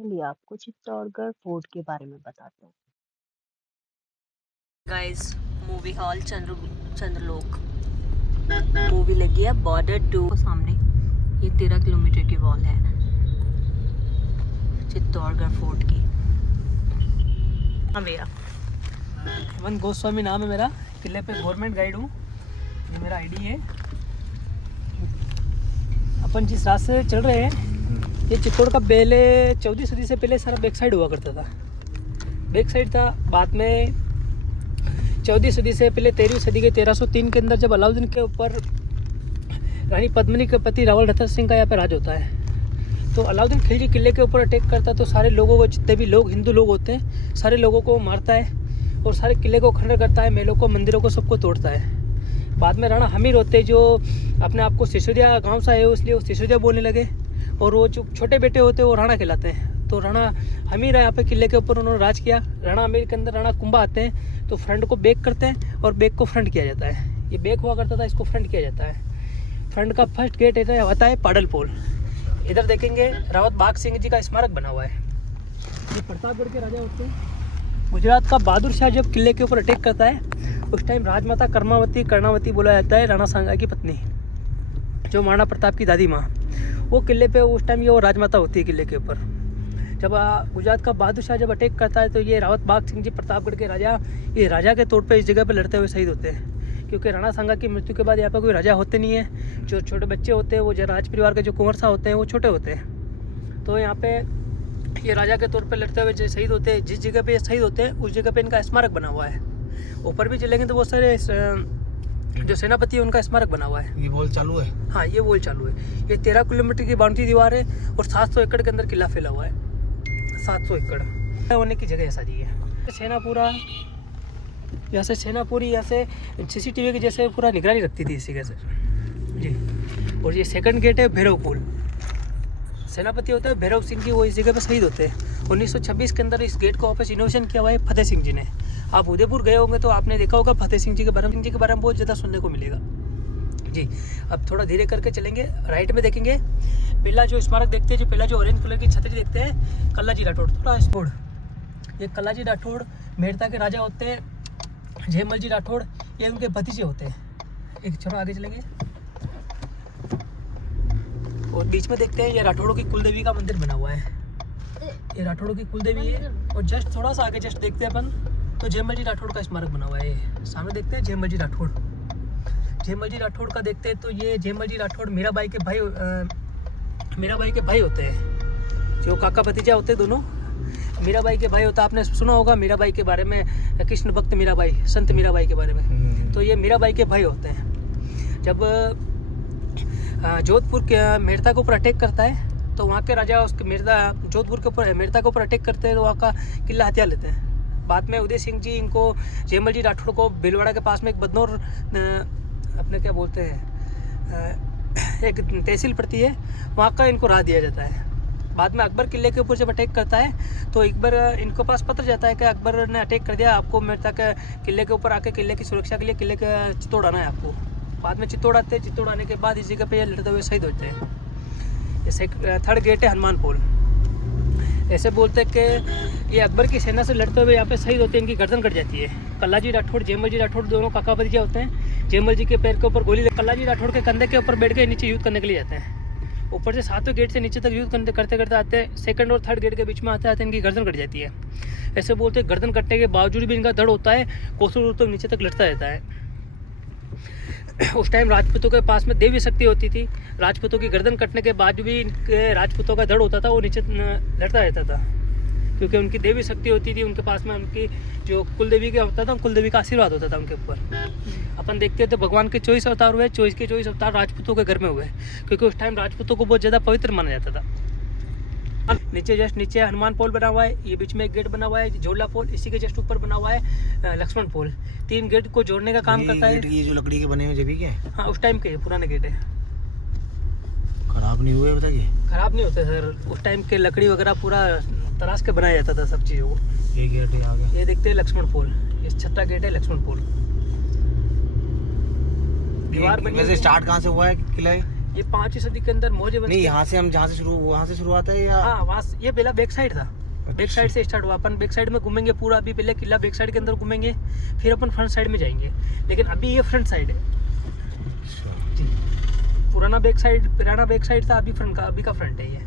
चलिए आपको चित्तौड़गढ़ फोर्ट के बारे में बताते हैं। गाइस, मूवी हॉल चंद्रलोक मूवी लगी है बॉर्डर 2 सामने। ये 13 किलोमीटर की वॉल है चित्तौड़गढ़ फोर्ट की। हाँ भैया, हेमंत गोस्वामी नाम है मेरा। किले पे गवर्नमेंट गाइड हूँ। ये मेरा आईडी है। अपन जिस रास्ते से चल रहे हैं ये चित्तौड़ का पहले 14वीं सदी से पहले सारा बैक साइड हुआ करता था। बैक साइड था। बाद में 14वीं सदी से पहले 13वीं सदी के 1303 के अंदर जब अलाउद्दीन के ऊपर रानी पद्मिनी के पति रावल रतन सिंह का यहाँ पे राज होता है, तो अलाउद्दीन खिलजी किले के ऊपर अटैक करता है। तो सारे लोगों को, जितने भी लोग हिंदू लोग होते हैं, सारे लोगों को मारता है और सारे किले को खंडर करता है, महलों को, मंदिरों को, सबको तोड़ता है। बाद में राणा हमीर होते जो अपने आप को सिसोदिया गांव से आए हो, इसलिए वो सिसोदिया बोलने लगे। और वो जो छोटे बेटे होते हैं वो राणा कहलाते हैं। तो राणा हमीर है यहाँ पे किले के ऊपर, उन्होंने राज किया। राणा हमीर के अंदर राणा कुंभा आते हैं तो फ्रंट को बैक करते हैं और बैक को फ्रंट किया जाता है। ये बैक हुआ करता था, इसको फ्रंट किया जाता है। फ्रंट का फर्स्ट गेट होता है पाडल पोल। इधर देखेंगे रावत बाघ सिंह जी का स्मारक बना हुआ है। ये प्रतापगढ़ के राजा होते हैं। गुजरात का बहादुर शाह जब किले के ऊपर अटैक करता है उस टाइम राजमाता कर्णावती बोला जाता है, राणा सांगा की पत्नी, जो महाराणा प्रताप की दादी माँ, वो किले पे उस टाइम ये वो राजमाता होती है किले के ऊपर। जब गुजरात का बहादुर शाह जब अटैक करता है तो ये रावत बाघ सिंह जी प्रतापगढ़ के राजा, ये राजा के तौर पे इस जगह पे लड़ते हुए शहीद होते हैं। क्योंकि राणा सांगा की मृत्यु के बाद यहाँ पे कोई राजा होते नहीं है। जो छोटे बच्चे होते हैं वो राज परिवार के जो कुंवर साहब होते हैं वो छोटे होते हैं। तो यहाँ पे ये राजा के तौर पे लड़ते हुए शहीद होते हैं। जिस जगह पे ये शहीद होते हैं उस जगह पे इनका स्मारक बना हुआ है। ऊपर भी चलेंगे तो बहुत सारे जो सेनापति है उनका स्मारक बना हुआ है। ये वॉल चालू है? हाँ, ये वॉल चालू है। ये 13 किलोमीटर की बाउंड्री दीवार है और 700 एकड़ के अंदर किला फैला हुआ है। 700 एकड़ होने की जगह ऐसा जी है। सेनापुरा, यहाँ से सेनापुरी, यहाँ से CCTV के जैसे पूरा निगरानी रखती थी इसी जगह से जी। और ये सेकंड गेट है भैरवपुर। सेनापति होता है भैरव सिंह जी, वो इस जगह पे शहीद होते हैं। 1926 के अंदर इस गेट को वापस इनोवेशन किया हुआ है फतेह सिंह जी ने। आप उदयपुर गए होंगे तो आपने देखा होगा फतेह सिंह जी के बारे में बहुत ज़्यादा सुनने को मिलेगा जी। अब थोड़ा धीरे करके चलेंगे। राइट में देखेंगे पहला जो स्मारक देखते हैं, जो पहला जो ऑरेंज कलर की छतरी देखते हैं, कल्लाजी राठौड़। थोड़ा स्पोर्ड, ये कल्लाजी राठौड़ मेड़ता के राजा होते हैं। जयमल जी राठौड़ ये उनके भतीजे होते हैं। एक चलो आगे चलेंगे और बीच में देखते हैं ये राठौड़ों की कुलदेवी का मंदिर बना हुआ है। ये राठौड़ों की कुलदेवी है। और जस्ट थोड़ा सा आगे जस्ट देखते हैं अपन तो जयमल जी राठौड़ का स्मारक बना हुआ है। सामने देखते हैं जयमल जी राठौड़। जयमल जी राठौड़ का देखते हैं तो ये जयमल जी राठौड़ मीराबाई के भाई होते हैं। जो काका भतीजा होते हैं दोनों, मीराबाई के भाई होता है। आपने सुना होगा मीराबाई के बारे में, कृष्ण भक्त मीराबाई, संत मीराबाई के बारे में। तो ये मीराबाई के भाई होते हैं। जब जोधपुर के मेड़ता के ऊपर अटैक करता है तो वहाँ के राजा उसके जोधपुर के ऊपर मेड़ता के ऊपर अटैक करते हैं तो वहाँ का किला हथियार लेते हैं। बाद में उदय सिंह जी इनको, जयमल जी राठौड़ को भीलवाड़ा के पास में एक बदनौर अपने क्या बोलते हैं, एक तहसील पड़ती है, वहाँ का इनको राह दिया जाता है। बाद में अकबर किले के ऊपर जब अटैक करता है तो एक बार इनको पास पत्र जाता है कि अकबर ने अटैक कर दिया, आपको मेड़ता के किले के ऊपर आके किले की सुरक्षा के लिए किले का चित्तौड़ आना है आपको। बाद में चित्तौड़ आते हैं। चित्तौड़ आने के बाद इस जगह पे ये लड़ते हुए शहीद होते हैं। जैसे थर्ड गेट है हनुमान पोल। ऐसे बोलते हैं कि ये अकबर की सेना से लड़ते हुए यहाँ पे शहीद होते हैं, इनकी गर्दन कट जाती है। कल्लाजी राठौड़, जयमल जी राठौड़ दोनों काका भतीजा होते हैं। जयमल जी के पैर के ऊपर गोली, कल्लाजी राठौड़ के कंधे के ऊपर बैठ के नीचे युद्ध करने के लिए जाते हैं। ऊपर से 7वें गेट से नीचे तक युद्ध करते करते आते हैं। सेकंड और थर्ड गेट के बीच में आते आते इनकी गर्दन कट जाती है। ऐसे बोलते हैं गर्दन कटने के बावजूद भी इनका धड़ होता है, कोसों दूर तक नीचे तक लड़ता रहता है। उस टाइम राजपूतों के पास में देवी शक्ति होती थी। राजपूतों की गर्दन कटने के बाद भी इनके राजपूतों का धड़ होता था, वो नीचे लड़ता रहता था, क्योंकि उनकी देवी शक्ति होती थी। उनके पास में उनकी जो कुलदेवी का होता था, कुलदेवी का आशीर्वाद होता था उनके ऊपर। अपन देखते हैं तो भगवान के 24 अवतार हुए, 24 अवतार राजपूतों के घर में हुए, क्योंकि उस टाइम राजपूतों को बहुत ज़्यादा पवित्र माना जाता था। नीचे जस्ट नीचे हनुमान पोल बना हुआ है। ये बीच में एक गेट बना हुआ है झोला पोल। इसी के जस्ट ऊपर बना हुआ है लक्ष्मण पोल। 3 गेट को जोड़ने का काम करता है। ये जो लकड़ी के बने हुए जबी के? हाँ, उस टाइम के पुराने गेट है। खराब नहीं हुए? बताइए। खराब नहीं होते सर, उस टाइम के लकड़ी वगैरह पूरा तराश के बनाया जाता था सब चीज़ों को। ये गेट आ गया। ये देखते हैं लक्ष्मण पोल। ये 6ठा गेट है लक्ष्मण पोल। दीवार बनी। वैसे स्टार्ट कहाँ से हुआ है किला? ये 5वीं सदी के अंदर मौजे नहीं, यहाँ से हम जहाँ से वहाँ से शुरुआत है या? हाँ वहाँ ये पहला बैक साइड था। बैक साइड से स्टार्ट हुआ। अपन बैक साइड में घूमेंगे पूरा, अभी पहले किला बैक साइड के अंदर घूमेंगे, फिर अपन फ्रंट साइड में जाएंगे, लेकिन अभी ये फ्रंट साइड है जी। पुराना बैक साइड था, अभी का फ्रंट है ये।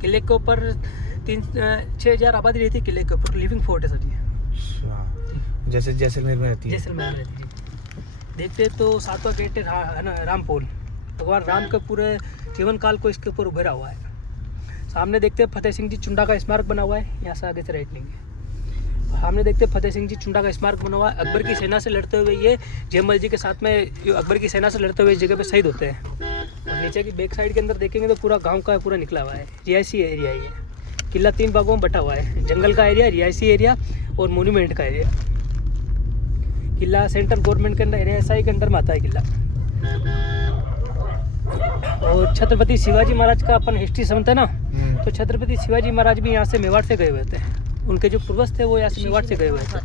किले के ऊपर 6,000 आबादी रहती है। किले के ऊपर लिविंग फोर्ट है सर ये। अच्छा, जैसे जैसलमेर में रहती है। जैसलमेर में रहती है जी। देखते तो 7वां गेट है ना, रामपोल। भगवान राम के पूरे जीवन काल को इसके ऊपर उभरा हुआ है। सामने देखते हैं फतेह सिंह जी चुंडा का स्मारक बना हुआ है। यहाँ से आगे से राइट लेंगे, सामने देखते हैं फतेह सिंह जी चुंडा का स्मारक बना हुआ है। अकबर की सेना से लड़ते हुए ये जयमल जी के साथ में अकबर की सेना से लड़ते हुए इस जगह पे शहीद होते हैं। और नीचे की बैक साइड के अंदर देखेंगे तो पूरा गांव का पूरा निकला हुआ है, रिहायशी एरिया है ये। किला 3 भागों में बटा हुआ है, जंगल का एरिया, रिहायशी एरिया और मोन्यूमेंट का एरिया। किला सेंट्रल गवर्नमेंट के अंदर एएसआई के अंडर में आता है किला। और छत्रपति शिवाजी महाराज का अपन हिस्ट्री समझते हैं ना, तो छत्रपति शिवाजी महाराज भी यहाँ से मेवाड़ से गए हुए थे। उनके जो पूर्वज थे वो यहाँ से मेवाड़ से गए हुए थे।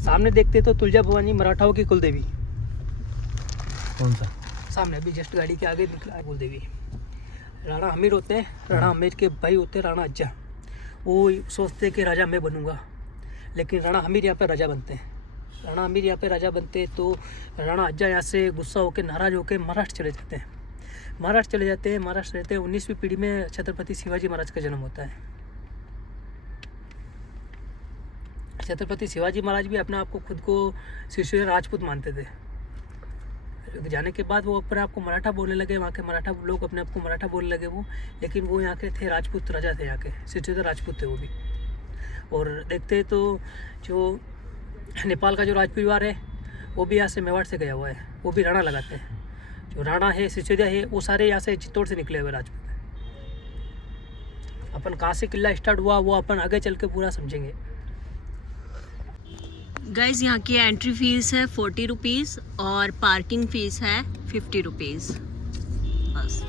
सामने देखते तो तुलजा भवानी मराठाओं की कुलदेवी। कौन सा? सामने अभी जस्ट गाड़ी के आगे निकला है कुलदेवी। राणा हमीर होते हैं, राणा हमीर के भाई होते हैं राणा अज्जा। वो सोचते कि राजा मैं बनूंगा, लेकिन राणा हमीर यहाँ पे राजा बनते हैं। राणा हमीर यहाँ पे राजा बनते हैं तो राणा अज्जा यहाँ से गुस्सा होकर नाराज होकर महाराष्ट्र चले जाते हैं। महाराष्ट्र रहते हैं। 19वीं पीढ़ी में छत्रपति शिवाजी महाराज का जन्म होता है। छत्रपति शिवाजी महाराज भी अपने आप को खुद को शिशुधर राजपूत मानते थे। जाने के बाद वो अपने आप को मराठा बोलने लगे, वहाँ के मराठा लोग अपने आप को मराठा बोलने लगे वो, लेकिन वो यहाँ के थे राजपूत राजा थे, यहाँ के शिशुधर राजपूत थे वो भी। और देखते तो जो नेपाल का जो राज परिवार है वो भी यहाँ से मेवाड़ से गया हुआ है, वो भी राणा लगाते हैं। जो राणा है, सिसोदिया है, वो सारे यहाँ से चित्तौड़ से निकले हुए राजपूत हैं। अपन कहाँ से किला स्टार्ट हुआ वो अपन आगे चल के पूरा समझेंगे। गाइज यहाँ की एंट्री फीस है 40 रुपीज़ और पार्किंग फीस है 50 रुपीज़ बस।